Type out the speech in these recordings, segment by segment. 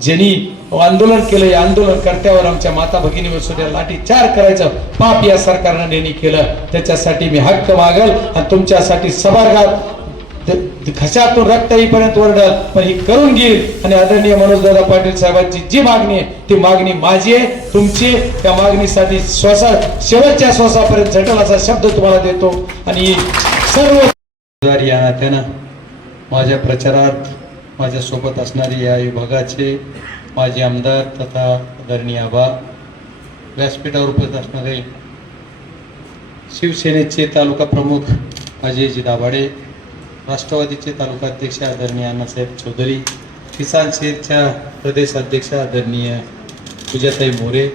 ज्यांनी आंदोलन केलं या आंदोलन कर्त्यावर आमच्या माता भगिनीवर सुद्धा लाठीचार करायचं. पाप या सरकारनं नेहमी केलं. त्याच्यासाठी मी हक्क मागल आणि तुमच्यासाठी सभागात द- घशातून रक्त येईपर्यंत ओरडल. पण ही करून घेईल. आणि आदरणीय मनोजदादा पाटील साहेबांची जी मागणी आहे ती मागणी माझी आहे तुमची त्या मागणीसाठी श्वासा शेवटच्या श्वासापर्यंत झटल असा शब्द तुम्हाला देतो. आणि सर्व या नात्यानं माझ्या प्रचारात माझ्यासोबत असणारे या विभागाचे माजी आमदार तथा आदरणीय आबा व्यासपीठावर उपस्थित असणारे शिवसेनेचे तालुका प्रमुख अजयजी दाभाडे राष्ट्रवादीचे तालुका अध्यक्ष आदरणीय अण्णासाहेब चौधरी किसान शेरच्या प्रदेश अध्यक्ष आदरणीय पूजाताई मोरे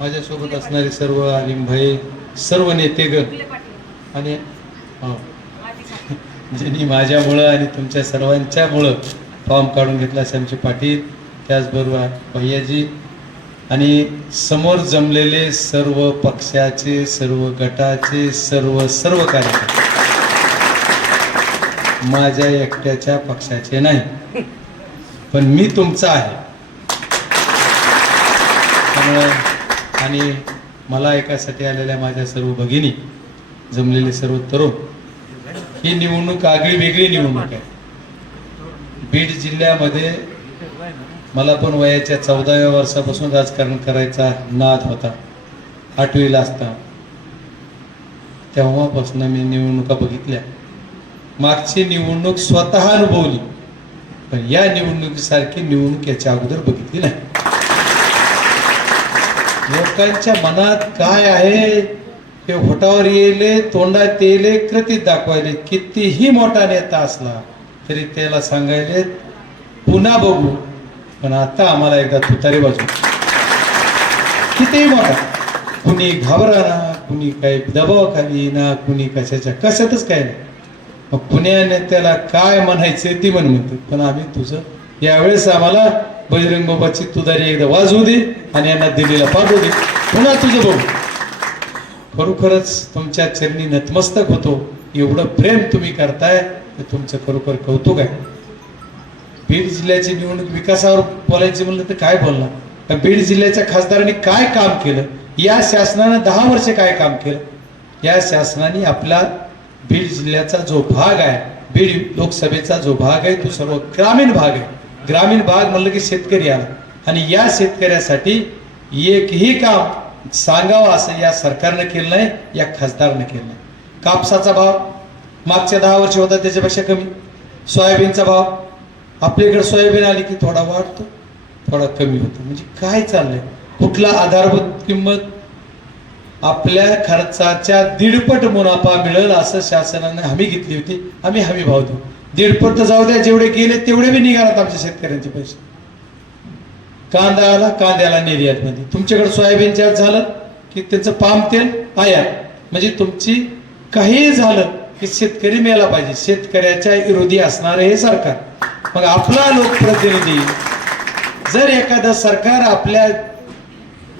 माझ्यासोबत असणारे सर्व आलिमभाई सर्व नेतेगण आणि हो. ज्यांनी माझ्यामुळं आणि तुमच्या सर्वांच्यामुळं फॉर्म काढून घेतला श्यामची पाटील त्याचबरोबर भैयाजी. आणि समोर जमलेले सर्व पक्षाचे सर्व गटाचे सर्व सर्व कार्यकर्ते. माझ्या एकट्याच्या पक्षाचे नाही पण मी तुमचा आहे. त्यामुळं आणि मला एकासाठी आलेल्या माझ्या सर्व भगिनी जमलेले सर्व तरुण ही निवडणूक आगळी वेगळी निवडणूक आहे. बीड जिल्ह्यामध्ये मला पण वयाच्या चौदाव्या वर्षापासून राजकारण करायचा नाद होता. आठवीला असता. तेव्हापासून मी निवडणुका बघितल्या. मागची निवडणूक स्वतः अनुभवली. पण या निवडणुकीसारखी निवडणूक याच्या अगोदर बघितली नाही. लोकांच्या मनात काय आहे? हे होटावर येले तोंडात येले कृतीत दाखवायले. कितीही मोठा नेता असला तरी त्याला सांगायले पुन्हा बघू. पण आता आम्हाला एकदा तुतारी बाजू कितीही मोठा. कुणी घाबरा ना कुणी काही दबावाखाली ना कुणी कशाच्या कशातच काय नाही. मग पुण्याने त्याला काय म्हणायचे ती म्हण म्हणते. पण आम्ही तुझं यावेळेस आम्हाला बजरंग बाबाची तुदारी एकदा वाजवू दे आणि यांना दिल्लीला पाठवू दे पुन्हा तुझं बघू. खरोखरच तुमच्या चरणी नतमस्तक होतो. एवढं प्रेम तुम्ही करताय. हे तुमचं खरोखर कौतुक आहे. बीड जिल्ह्याची निवडणूक विकासावर बोलायची म्हणलं तर काय बोलणार? तर बीड जिल्ह्याच्या खासदारांनी काय काम केलं? या शासनानं दहा वर्षे काय काम केलं? या शासनाने आपला बीड जिल्ह्याचा जो भाग आहे बीड लोकसभेचा जो भाग आहे तो सर्व ग्रामीण भाग आहे. ग्रामीण भाग म्हणलं की शेतकरी आला. आणि या शेतकऱ्यासाठी एकही काम सांगावं असं या सरकारनं केलं नाही या खासदारनं केलं नाही. कापसाचा भाव मागच्या दहा वर्ष होता त्याच्यापेक्षा कमी. सोयाबीनचा भाव आपल्याकडे सोयाबीन आली की थोडा वाढतो थोडा कमी होतो. म्हणजे काय चाललंय? कुठला आधारभूत किंमत? आपल्या खर्चाच्या दीडपट मुनाफा मिळेल असं शासनाने हमी घेतली होती. आम्ही हमी भाव देऊ. दीडपट तर जाऊ द्या जेवढे गेले तेवढे बी निघालात आमच्या शेतकऱ्यांचे पैसे. कांदा आला कांद्याला निर्यात मध्ये. तुमच्याकडे सोयाबीन झालं की त्याचं पाम तेल आयात म्हणजे तुमची काही झालं की शेतकरी मेला पाहिजे. शेतकऱ्याच्या विरोधी असणार हे सरकार. मग आपला लोकप्रतिनिधी जर एखादं सरकार आपल्या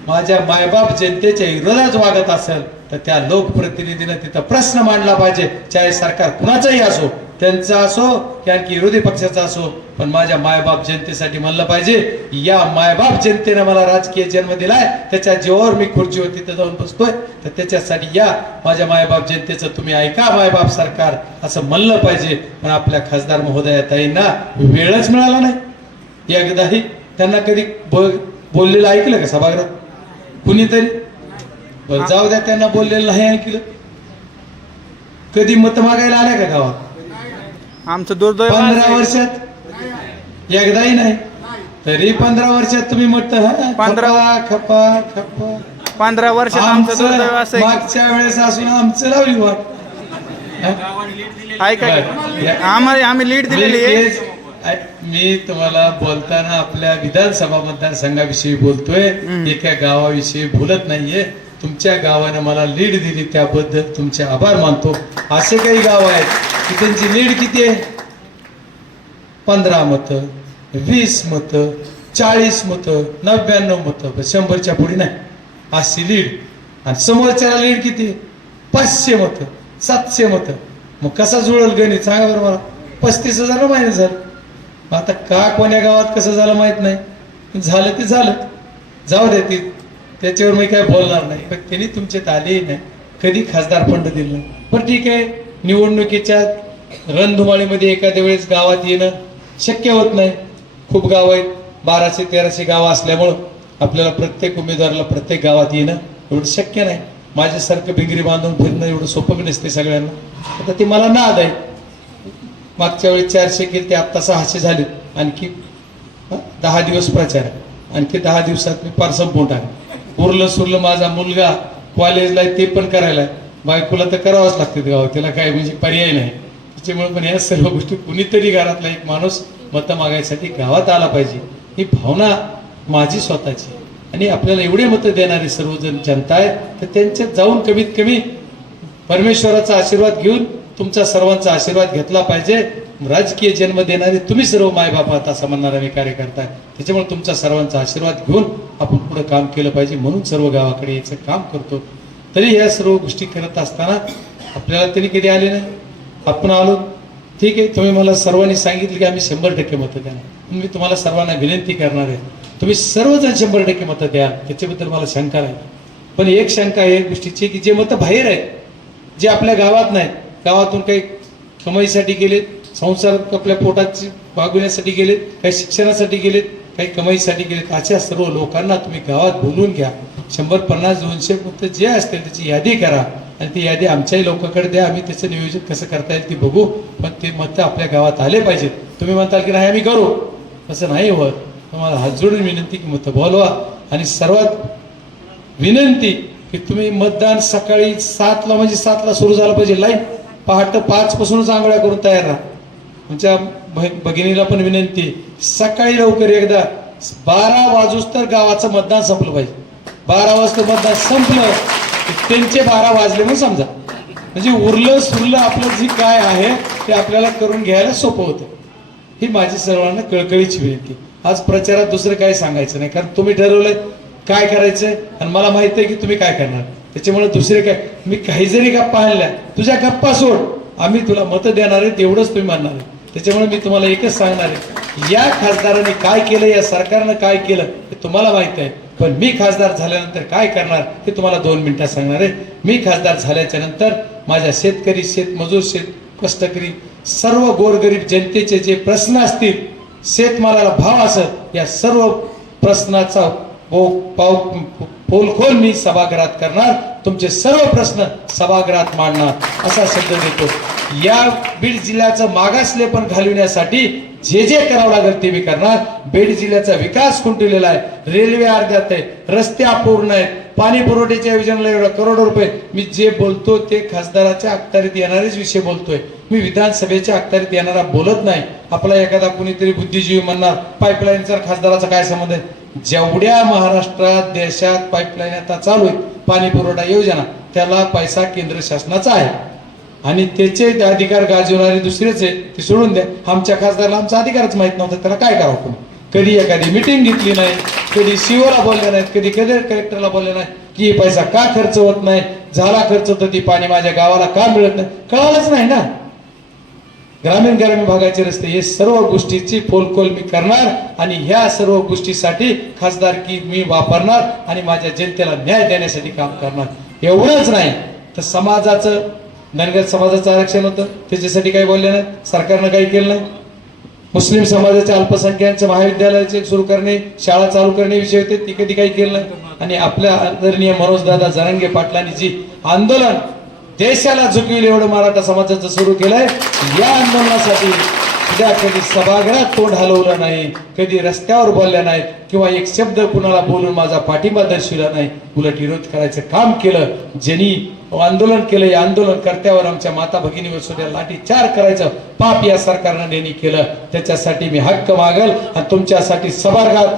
माझ्या मायबाप जनतेच्या विरोधात वागत असेल तर त्या लोकप्रतिनिधीनं तिथं प्रश्न मांडला पाहिजे. चाहे सरकार कुणाचाही असो त्यांचा असो की आणखी विरोधी पक्षाचा असो पण माझ्या मायबाप जनतेसाठी म्हणलं पाहिजे या मायबाप जनतेनं मला राजकीय जन्म दिलाय त्याच्या जीवावर मी खुर्चीवर तिथं जाऊन बसतोय तर त्याच्यासाठी या माझ्या मायबाप जनतेचं तुम्ही ऐका मायबाप सरकार असं म्हणलं पाहिजे पण आपल्या खासदार महोदया ताईंना वेळच मिळाला नाही. एकदाही त्यांना कधी बोललेलं ऐकलं का सभागृहात? कुणीतरी? जाऊ द्या त्यांना बोललेलं नाही ऐकलं. कधी मत मागायला आल्या का गावात? आमचं दुर्दैव पंधरा. वर्षात? एकदाही नाही? तरी पंधरा वर्षात तुम्ही मत पंधरा- खपा खपा खपा. पंधरा वर्षात आमचं दुर्दैव असं मागच्या वेळेस असून आमचं लावली वाट ऐका आम्हाला आम्ही लीड दिलेली मी आहे मी तुम्हाला बोलताना आपल्या विधानसभा मतदारसंघाविषयी बोलतोय. एका गावाविषयी बोलत नाहीये. तुमच्या गावानं मला लीड दिली त्याबद्दल तुमचे आभार मानतो. असे काही गाव आहेत की त्यांची लीड किती आहे? पंधरा मतं वीस मतं चाळीस मतं नव्याण्णव मतं शंभरच्या पुढे नाही. अशी लीड आणि समोरच्याला लीड किती आहे? पाचशे मतं सातशे मतं. मग कसा जुळल गणित? सांगा बरं मला. पस्तीस हजार माहिती झालं मग आता का कोण्या गावात कसं झालं माहीत नाही. झालं ते झालं. जाऊ दे ती त्याच्यावर मी काय बोलणार नाही. पण त्यांनी तुमच्यात आलेही नाही. कधी खासदार फंड दिलं पण ठीक आहे. निवडणुकीच्या रणधुमाळीमध्ये एखाद्या वेळेस गावात येणं शक्य होत नाही. खूप गाव आहेत. बाराशे तेराशे गावं असल्यामुळं आपल्याला प्रत्येक उमेदवाराला प्रत्येक गावात येणं एवढं शक्य नाही. माझ्यासारखं बिंगरी बांधून फिरणं एवढं सोपं नसते सगळ्यांना. आता ते मला नाद आहे मागच्या वेळी चारशे केले ते आत्ता सहाशे झाले. आणखी दहा दिवस प्रचार आहे. आणखी दहा दिवसात मी पार संपवून टाक उरलं सुरलं माझा मुलगा कॉलेजला आहे ते पण करायला आहे. बायकोला तर करावंच लागते गाव त्याला काय म्हणजे पर्याय नाही. त्याच्यामुळे पण या सर्व गोष्टी कुणीतरी घरातला एक माणूस मतं मागायसाठी गावात आला पाहिजे. ही भावना माझी स्वतःची. आणि आपल्याला एवढे मतं देणारे सर्वजण जनता आहे तर त्यांच्यात जाऊन कमीत कमी परमेश्वराचा आशीर्वाद घेऊन तुमचा सर्वांचा आशीर्वाद घेतला पाहिजे. राजकीय जन्म देणारे तुम्ही सर्व मायबाप आहात असं म्हणणारा मी कार्यकर्ता आहे. त्याच्यामुळे तुमचा सर्वांचा आशीर्वाद घेऊन आपण पुढे काम केलं पाहिजे. म्हणून सर्व गावाकडे याचं काम करतो. तरी या सर्व गोष्टी करत असताना आपल्याला तरी कधी आले नाही? आपण आलो. ठीक आहे तुम्ही मला सर्वांनी सांगितलं की आम्ही शंभर टक्के मतं द्या मी तुम्हाला सर्वांना विनंती करणार आहे. तुम्ही सर्वजण शंभर टक्के मतं द्या त्याच्याबद्दल मला शंका नाही. पण एक शंका आहे एक गोष्टीची की जे मतं बाहेर आहेत जे आपल्या गावात नाहीत गावातून काही कमाईसाठी गेलेत संसार आपल्या पोटाची भागविण्यासाठी गेलेत काही शिक्षणासाठी गेलेत काही कमाईसाठी गेलेत. अशा सर्व लोकांना तुम्ही गावात बोलवून घ्या. शंभर पन्नास दोनशे फक्त जे असतील त्याची यादी करा आणि ती यादी आमच्याही लोकांकडे द्या. आम्ही त्याचं नियोजन कसं करता येईल ती बघू. पण ते मतं आपल्या गावात आले पाहिजेत. तुम्ही म्हणताल की नाही आम्ही करू. असं नाही होत. तुम्हाला हात जोडून विनंती की मतं बोलवा. आणि सर्वात विनंती की तुम्ही मतदान सकाळी सातला म्हणजे सातला सुरू झालं पाहिजे. लाईन पहाटे पाच पासूनच आंघोळ्या करून तयार राहा. आमच्या भ- भगिनीला पण विनंती सकाळी लवकर एकदा बारा वाजूस तर गावाचं मतदान संपलं पाहिजे. बारा वाजता मतदान संपलं की त्यांचे बारा वाजले म्हणून समजा. म्हणजे उरलं सुरलं आपलं जे काय आहे ते आपल्याला करून घ्यायला सोपं होतं. ही माझी सर्वांना कळकळीची विनंती आज प्रचारात दुसरं काय सांगायचं नाही कारण तुम्ही ठरवलंय काय करायचंय आणि मला माहिती आहे की तुम्ही काय करणार. त्याच्यामुळे दुसरे काय? मी काही जरी गप्पा आणल्या तुझ्या गप्पा सोड. आम्ही तुला मतं देणार आहे तेवढंच तुम्ही मानणार आहे. त्याच्यामुळे मी तुम्हाला एकच सांगणार आहे या खासदाराने काय केलं या सरकारनं काय केलं हे तुम्हाला माहीत आहे. पण मी खासदार झाल्यानंतर काय करणार हे तुम्हाला दोन मिनिटात सांगणार आहे. मी खासदार झाल्याच्यानंतर माझ्या शेतकरी शेतमजूर शेत कष्टकरी सर्व गोरगरीब जनतेचे जे प्रश्न असतील शेतमालाला भाव असत या सर्व प्रश्नाचा बो पाव पोलखोल मी सभागृहात करणार तुमचे सर्व प्रश्न सभागृहात मांडणार असा शब्द देतो. या बीड जिल्ह्याचं मागासलेपण घालविण्यासाठी जे जे करावं लागेल ते मी करणार. बीड जिल्ह्याचा विकास खुंटलेला आहे? रेल्वे अर्ध्यात आहे रस्ते अपूर्ण आहेत पाणी पुरवठ्याच्या योजनेला एवढा करोडो रुपये. मी जे बोलतो ते खासदाराच्या अखत्यारीत येणारेच विषय बोलतोय. मी विधानसभेच्या अखत्यारीत येणारा बोलत नाही. आपला एखादा कुणीतरी बुद्धिजीवी म्हणणार पाईपलाईनचा खासदाराचा काय संबंध आहे? जेवढ्या महाराष्ट्रात देशात पाईपलाईन आता चालू आहेत पाणी पुरवठा योजना त्याला पैसा केंद्र शासनाचा आहे. आणि त्याचे अधिकार गाजवणारे दुसरेच आहे ते सोडून द्या. आमच्या खासदाराला आमचा अधिकारच माहीत नव्हता त्याला काय करावं आपण? कधी एखादी मिटिंग घेतली नाही कधी सीओला बोलले नाहीत कधी कधी कलेक्टरला बोलले नाही की पैसा का खर्च होत नाही? झाला खर्च तर ती पाणी माझ्या गावाला का मिळत नाही? कळालंच नाही ना. ग्रामीण ग्रामीण भागाचे रस्ते हे सर्व गोष्टीची फोलकोल मी करणार आणि ह्या सर्व गोष्टीसाठी खासदारकी मी वापरणार आणि माझ्या जनतेला न्याय देण्यासाठी काम करणार. एवढंच नाही तर समाजाचं धनगर समाजाचं आरक्षण होतं. त्याच्यासाठी काही बोलले नाही सरकारनं काही केलं नाही. मुस्लिम समाजाच्या अल्पसंख्याकांच्या महाविद्यालयाचे सुरू करणे शाळा चालू करणे विषय होते ती कधी काही केलं नाही. आणि आपल्या आदरणीय मनोजदादा जरांगे पाटलांनी जी आंदोलन देशाला झुकवेल एवढं मराठा समाजाचं सुरू केलंय. या आंदोलनासाठी उद्या कधी सभागृहात तोंड हलवलं नाही कधी रस्त्यावर बोलल्या नाहीत किंवा एक शब्द कुणाला बोलून माझा पाठिंबा दर्शविला नाही. उलट विरोध करायचं काम केलं. ज्यांनी आंदोलन केलं या आंदोलन कर्त्यावर आमच्या माता भगिनीवर सुद्धा लाठी चार करायचं. पाप या सरकारनं नेहमी केलं. त्याच्यासाठी मी हक्क मागल आणि तुमच्यासाठी सभागृहात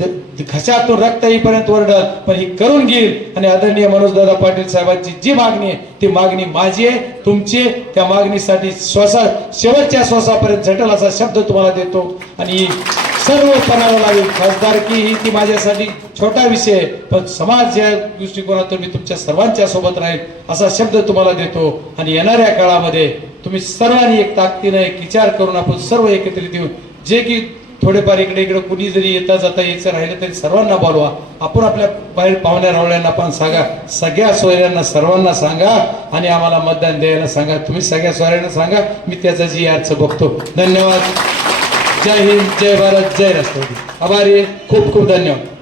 घशातून रक्त येईपर्यंत ओरडल पण ही करून घेईल. आणि आदरणीय मनोजदादा पाटील साहेबांची जी मागणी आहे ती मागणी माझी आहे तुमची त्या मागणीसाठी श्वासा शेवटच्या श्वासापर्यंत झटल असा शब्द तुम्हाला देतो. आणि ही सर्व पणाला लागेल खासदारकी ही ती माझ्यासाठी छोटा विषय आहे. पण समाज या दृष्टिकोनातून मी तुमच्या सर्वांच्या सोबत राहील असा शब्द तुम्हाला देतो. आणि येणाऱ्या काळामध्ये तुम्ही सर्वांनी एक ताकदीनं एक विचार करून आपण सर्व एकत्रित येऊन जे की थोडेफार इकडे इकडे कुणी जरी येता जाता यायचं राहिलं तरी सर्वांना बोलवा. आपण आपल्या बाहेर पाहुण्या रावळ्यांना पण सांगा. सगळ्या सोयऱ्यांना सर्वांना सांगा आणि आम्हाला मतदान द्यायला सांगा. तुम्ही सगळ्या सोयऱ्यांना सांगा. मी त्याचा जी अर्थ बघतो. धन्यवाद. जय हिंद. जय भारत. जय राष्ट्रपती आभारी खूप खूप धन्यवाद.